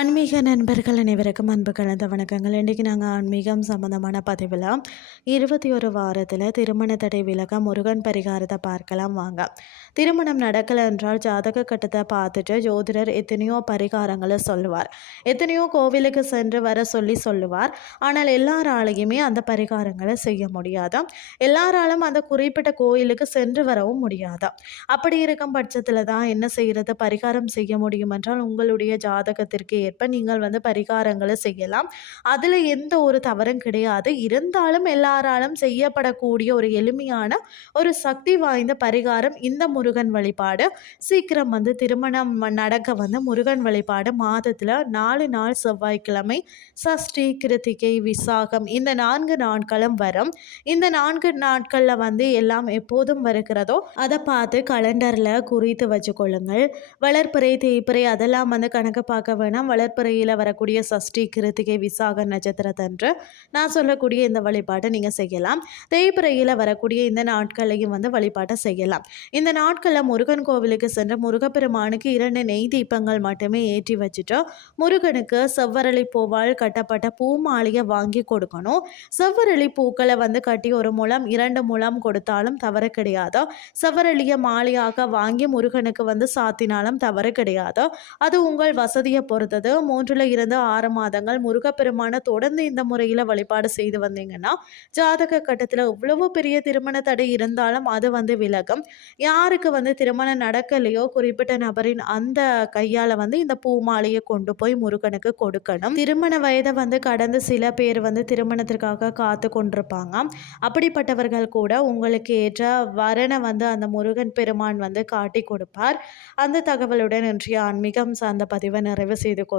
ஆன்மீக நண்பர்கள் அனைவருக்கும் அன்பு கலந்த வணக்கங்கள். இன்றைக்கி நாங்கள் ஆன்மீகம் சம்மந்தமான பதிவில் இருபத்தி ஒரு வாரத்தில் திருமண தடை விலக முருகன் பரிகாரத்தை பார்க்கலாம் வாங்க. திருமணம் நடக்கலை என்றால் ஜாதக கட்டத்தை பார்த்துட்டு ஜோதிடர் எத்தனையோ பரிகாரங்களை சொல்லுவார். எத்தனையோ கோவிலுக்கு சென்று வர சொல்லி சொல்லுவார். ஆனால் எல்லாராலையுமே அந்த பரிகாரங்களை செய்ய முடியாது? எல்லாராலும் அந்த குறிப்பிட்ட கோயிலுக்கு சென்று வரவும் முடியாது? அப்படி இருக்கும் பட்சத்தில் தான் என்ன செய்கிறது பரிகாரம் செய்ய முடியும் என்றால் உங்களுடைய ஜாதகத்திற்கு ஏற்ப நீங்கள் வந்து பரிகாரங்களை செய்யலாம். அதில் எந்த ஒரு தவறும் கிடையாது. இருந்தாலும் எல்லாராலும் செய்யப்படக்கூடிய ஒரு எளிமையான ஒரு சக்தி வாய்ந்த பரிகாரம் இந்த முருகன் வழிபாடு. சீக்கிரம் வந்து திருமணம் நடக்க வந்து முருகன் வழிபாடு மாதத்தில் நாலு நாள் செவ்வாய்க்கிழமை சஷ்டி கிருத்திகை விசாகம் இந்த நான்கு நாட்களும் வரும். இந்த நான்கு நாட்களில் வந்து எல்லாம் எப்போதும் வருகிறதோ அதை பார்த்து கலண்டரில் குறித்து வச்சுக்கொள்ளுங்கள். வளர்ப்பிறை தேய்ப்பிறை அதெல்லாம் வந்து கணக்கு பார்க்க வேணாம். வளர்ப்பிறையில் வரக்கூடிய சஷ்டி கிருத்திகை விசாக நட்சத்திரத்தன்று நான் சொல்லக்கூடிய இந்த வழிபாட்டை நீங்கள் செய்யலாம். தேய்பிறையில் வரக்கூடிய இந்த நாட்களையும் வந்து வழிபாட்டை செய்யலாம். இந்த நாட்களில் முருகன் கோவிலுக்கு சென்று முருகப்பெருமானுக்கு இரண்டு நெய் தீபங்கள் மட்டுமே ஏற்றி வச்சுட்டு முருகனுக்கு செவ்வரளி பூவால் கட்டப்பட்ட பூ மாலையை வாங்கி கொடுக்கணும். செவ்வரளி பூக்களை வந்து கட்டி ஒரு முழம் இரண்டு முழம் கொடுத்தாலும் தவறு கிடையாதோ. செவ்வரளிய மாலையாக வாங்கி முருகனுக்கு வந்து சாத்தினாலும் தவறு கிடையாதோ. அது உங்கள் வசதியை பொறுத்தது. மூன்றில் இருந்து ஆறு மாதங்கள் முருகப்பெருமானை தொடர்ந்து இந்த முறையில் வழிபாடு செய்து வந்தீங்கன்னா ஜாதக கட்டத்தில் இவ்வளவு பெரிய திருமண தடை இருந்தாலும் அது வந்து விலகும். யாருக்கு வந்து திருமணம் நடக்கலையோ குறிப்பிட்ட நபரின் அந்த கையால் வந்து இந்த பூ மாலையை கொண்டு போய் முருகனுக்கு கொடுக்கணும். திருமண வயதை வந்து கடந்து சில பேர் வந்து திருமணத்திற்காக காத்து கொண்டிருப்பாங்க. அப்படிப்பட்டவர்கள் கூட உங்களுக்கு ஏற்ற வரனை வந்து அந்த முருகன் பெருமான் வந்து காட்டி கொடுப்பார். அந்த தகவலுடன் இன்றைய ஆன்மீகம் சார்ந்த பதிவை நிறைவு செய்து